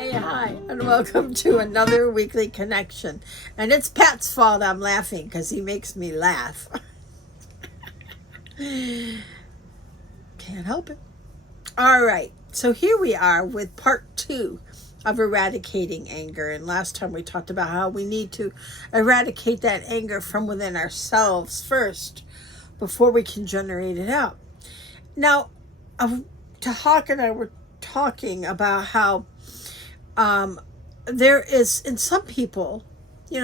Hey, hi, and welcome to another weekly connection. And it's Pat's fault I'm laughing because he makes me laugh. Can't help it. All right, so here we are with part 2 of eradicating anger. And last time we talked about how we need to eradicate that anger from within ourselves first before we can generate it out. Now, Tahak and I were talking about how there is, in some people,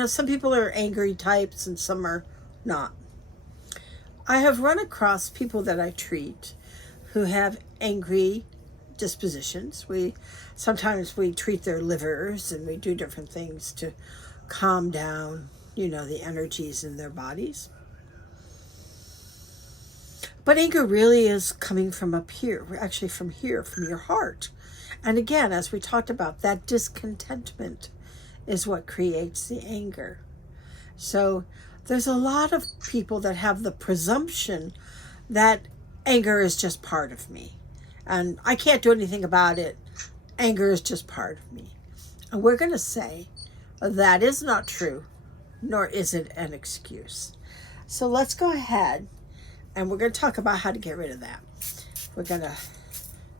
some people are angry types and some are not. I have run across people that I treat who have angry dispositions. Sometimes we treat their livers and we do different things to calm down, the energies in their bodies. But anger really is coming from up here, actually from here, from your heart. And again, as we talked about, that discontentment is what creates the anger. So there's a lot of people that have the presumption that anger is just part of me. And I can't do anything about it. Anger is just part of me. And we're going to say that is not true, nor is it an excuse. So let's go ahead and we're going to talk about how to get rid of that. We're going to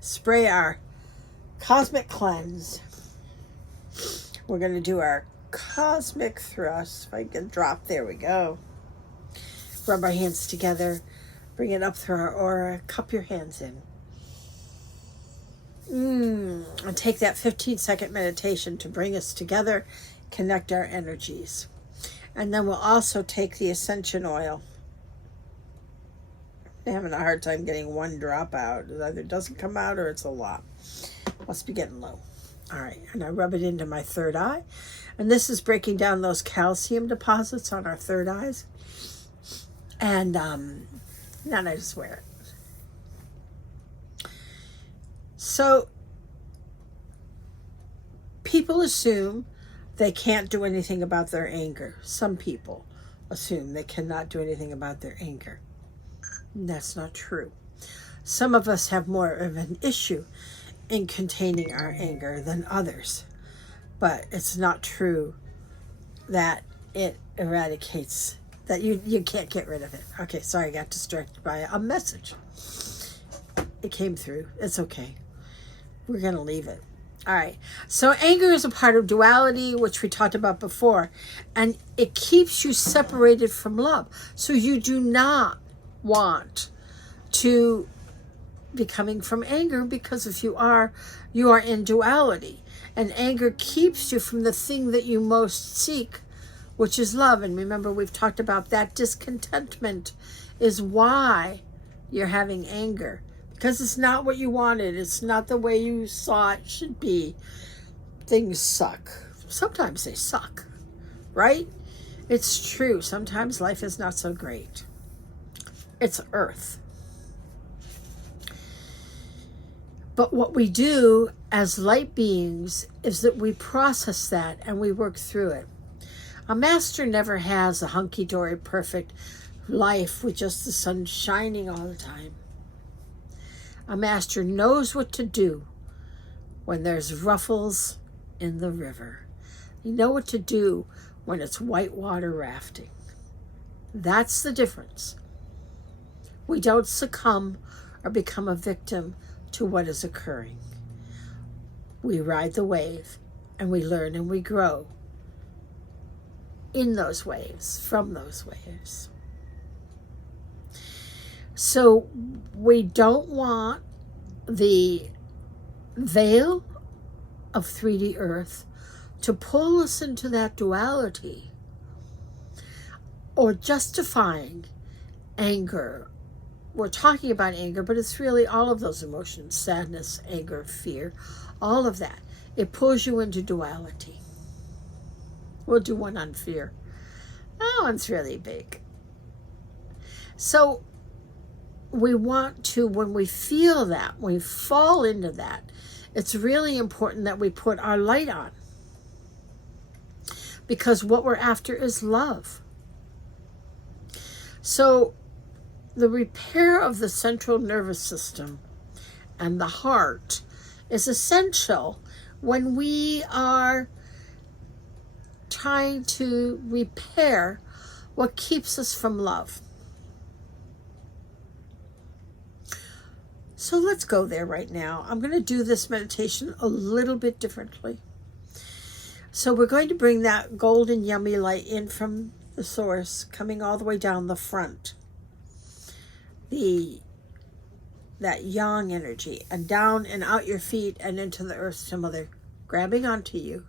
spray our cosmic cleanse. We're going to do our cosmic thrust. If I can drop, there we go. Rub our hands together. Bring it up through our aura. Cup your hands in. And take that 15-second meditation to bring us together, connect our energies. And then we'll also take the ascension oil. I'm having a hard time getting one drop out. It either doesn't come out or it's a lot. Must be getting low. All right, and I rub it into my third eye. And this is breaking down those calcium deposits on our third eyes. And then I just wear it. So people assume they can't do anything about their anger. Some people assume they cannot do anything about their anger. And that's not true. Some of us have more of an issue in containing our anger than others. But it's not true that it eradicates, that you can't get rid of it. Okay, sorry, I got distracted by a message. It came through. It's okay. We're going to leave it. All right. So anger is a part of duality, which we talked about before. And it keeps you separated from love. So you do not want to be coming from anger, because if you are in duality. And anger keeps you from the thing that you most seek, which is love. And remember, we've talked about that discontentment is why you're having anger. Because it's not what you wanted. It's not the way you saw it should be. Things suck. Sometimes they suck, right? It's true. Sometimes life is not so great. It's Earth. But what we do as light beings is that we process that and we work through it. A master never has a hunky-dory perfect life with just the sun shining all the time. A master knows what to do when there's ruffles in the river. You know what to do when it's whitewater rafting. That's the difference. We don't succumb or become a victim to what is occurring. We ride the wave and we learn and we grow in those waves, from those waves. So we don't want the veil of 3D Earth to pull us into that duality or justifying anger. We're talking about anger, but it's really all of those emotions, sadness, anger, fear, all of that. It pulls you into duality. We'll do one on fear. That one's really big. So we want to, when we feel that, when we fall into that, it's really important that we put our light on. Because what we're after is love. So the repair of the central nervous system and the heart is essential when we are trying to repair what keeps us from love. So let's go there right now. I'm going to do this meditation a little bit differently. So we're going to bring that golden yummy light in from the source, coming all the way down the front. That yang energy, and down and out your feet and into the earth to Mother, grabbing onto you,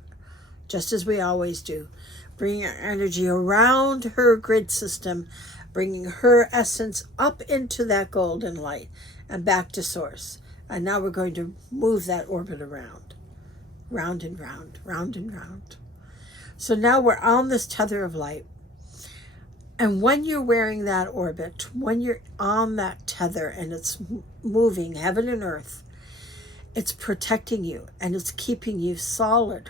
just as we always do. Bringing our energy around her grid system, bringing her essence up into that golden light and back to source. And now we're going to move that orbit around, round and round, round and round. So now we're on this tether of light. And when you're wearing that orbit, when you're on that tether and it's moving heaven and earth, it's protecting you and it's keeping you solid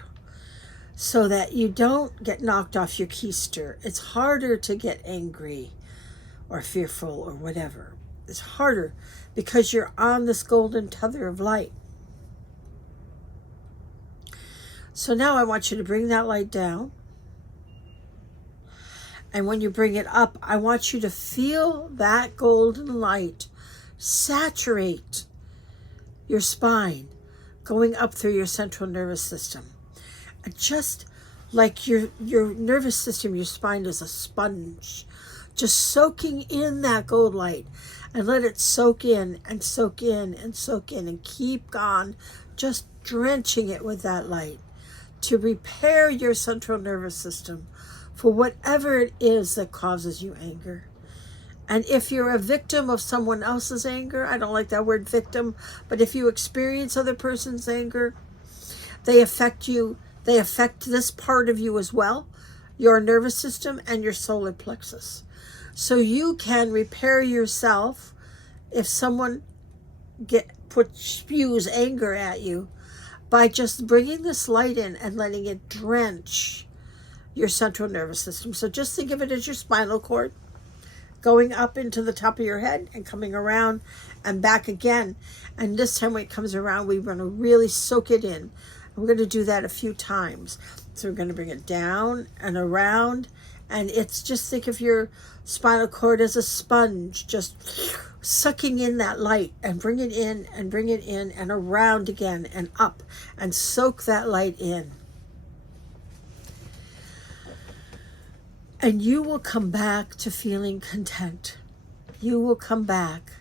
so that you don't get knocked off your keister. It's harder to get angry or fearful or whatever. It's harder because you're on this golden tether of light. So now I want you to bring that light down. And when you bring it up, I want you to feel that golden light saturate your spine, going up through your central nervous system. And just like your nervous system, your spine is a sponge, just soaking in that gold light, and let it soak in and soak in and soak in and keep on, just drenching it with that light to repair your central nervous system for whatever it is that causes you anger. And if you're a victim of someone else's anger, I don't like that word victim, but if you experience other person's anger, they affect you. They affect this part of you as well, your nervous system and your solar plexus. So you can repair yourself if someone spews anger at you by just bringing this light in and letting it drench your central nervous system. So just think of it as your spinal cord going up into the top of your head and coming around and back again. And this time when it comes around, we want to really soak it in. We're going to do that a few times. So we're going to bring it down and around. And it's just, think of your spinal cord as a sponge, just sucking in that light and bring it in and bring it in and around again and up and soak that light in. And you will come back to feeling content. You will come back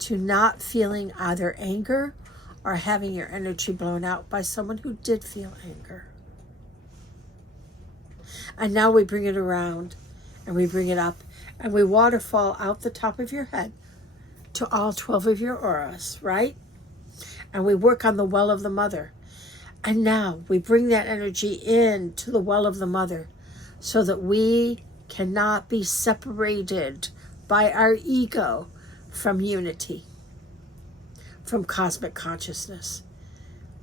to not feeling either anger or having your energy blown out by someone who did feel anger. And now we bring it around and we bring it up and we waterfall out the top of your head to all 12 of your auras, right? And we work on the well of the mother. And now we bring that energy in to the well of the mother, so that we cannot be separated by our ego from unity, from cosmic consciousness.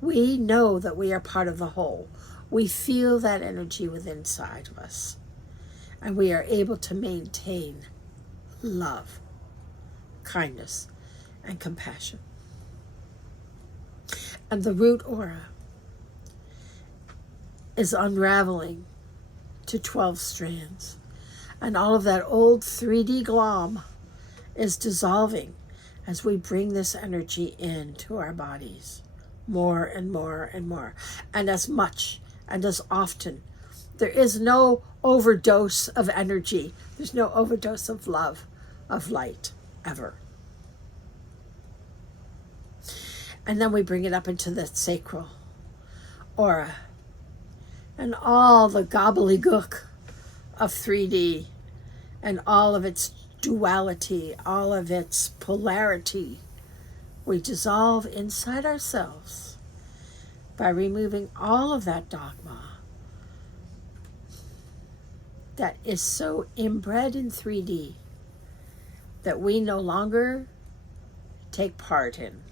We know that we are part of the whole. We feel that energy within inside of us. And we are able to maintain love, kindness, and compassion. And the root aura is unraveling to 12 strands. And all of that old 3D glom is dissolving as we bring this energy into our bodies more and more and more, and as much and as often. There is no overdose of energy. There's no overdose of love, of light, ever. And then we bring it up into the sacral aura. And all the gobbledygook of 3D and all of its duality, all of its polarity, we dissolve inside ourselves by removing all of that dogma that is so inbred in 3D that we no longer take part in.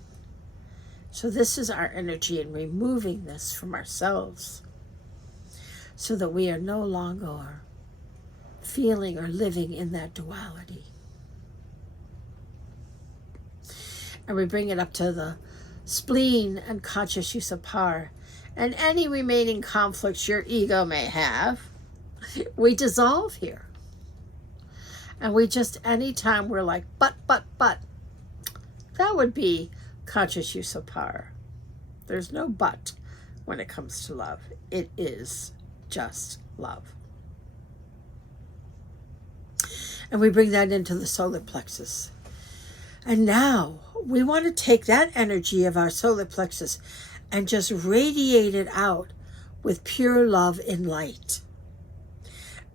So this is our energy in removing this from ourselves, so that we are no longer feeling or living in that duality. And we bring it up to the spleen, and conscious use of power, and any remaining conflicts your ego may have, we dissolve here. And we just, anytime we're like, but, that would be conscious use of power. There's no but when it comes to love. It is just love. And we bring that into the solar plexus. And now we want to take that energy of our solar plexus and just radiate it out with pure love in light.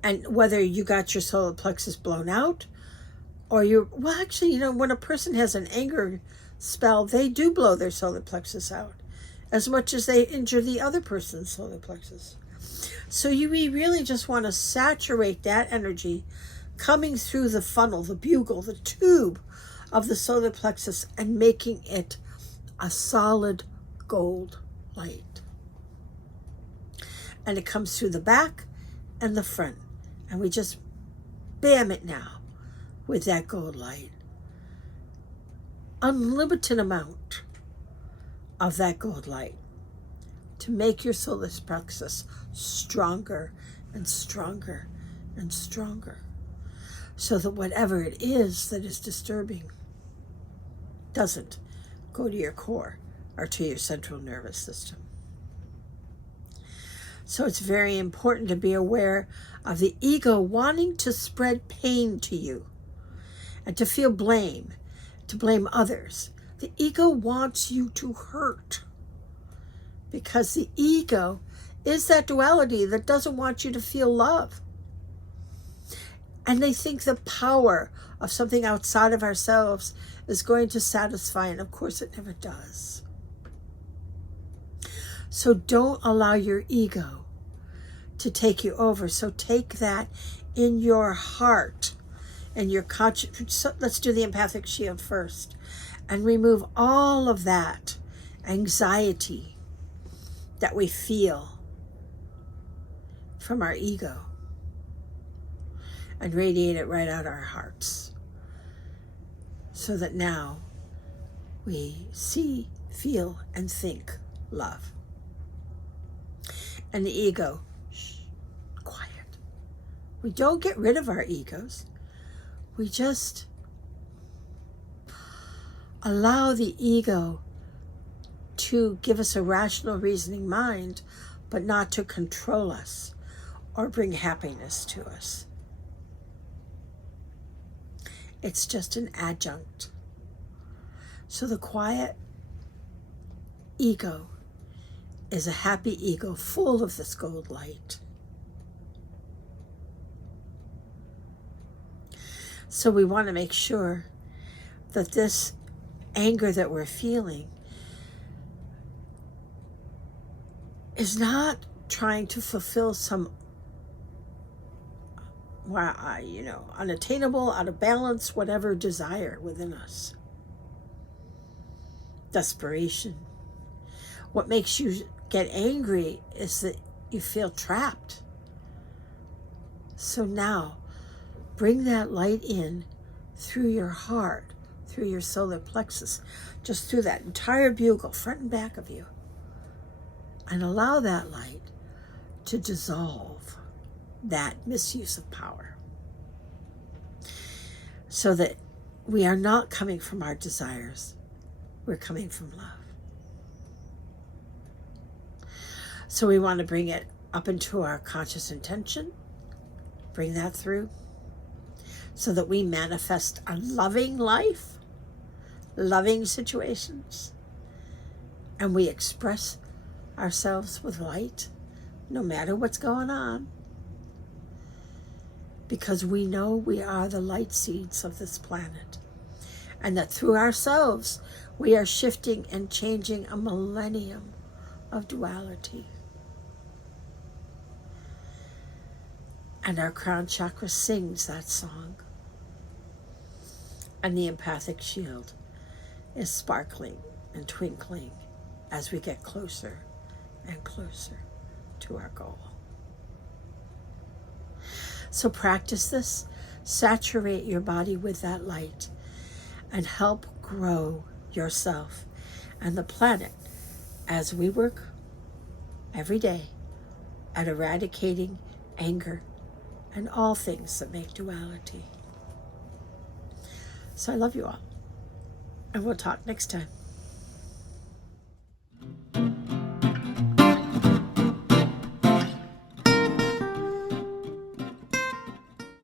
And whether you got your solar plexus blown out or well, actually, when a person has an anger spell, they do blow their solar plexus out as much as they injure the other person's solar plexus. So we really just want to saturate that energy coming through the funnel, the bugle, the tube of the solar plexus, and making it a solid gold light. And it comes through the back and the front. And we just bam it now with that gold light. Unlimited amount of that gold light to make your solar plexus stronger and stronger and stronger, so that whatever it is that is disturbing doesn't go to your core or to your central nervous system. So it's very important to be aware of the ego wanting to spread pain to you and to feel blame, to blame others. The ego wants you to hurt because the ego is that duality that doesn't want you to feel love. And they think the power of something outside of ourselves is going to satisfy, and of course it never does. So don't allow your ego to take you over. So take that in your heart and your conscious. So let's do the empathic shield first and remove all of that anxiety that we feel from our ego and radiate it right out our hearts, so that now we see, feel, and think love. And the ego, shh, quiet. We don't get rid of our egos. We just allow the ego to give us a rational reasoning mind, but not to control us or bring happiness to us. It's just an adjunct. So the quiet ego is a happy ego full of this gold light. So we want to make sure that this anger that we're feeling is not trying to fulfill some unattainable, out of balance, whatever desire within us. Desperation. What makes you get angry is that you feel trapped. So now, bring that light in through your heart, through your solar plexus, just through that entire bugle, front and back of you, and allow that light to dissolve that misuse of power, so that we are not coming from our desires, we're coming from love. So we want to bring it up into our conscious intention, bring that through, so that we manifest a loving life, loving situations, and we express ourselves with light, no matter what's going on. Because we know we are the light seeds of this planet, and that through ourselves we are shifting and changing a millennium of duality. And our crown chakra sings that song, and the empathic shield is sparkling and twinkling as we get closer and closer to our goal. So practice this, saturate your body with that light, and help grow yourself and the planet as we work every day at eradicating anger and all things that make duality. So I love you all, and we'll talk next time.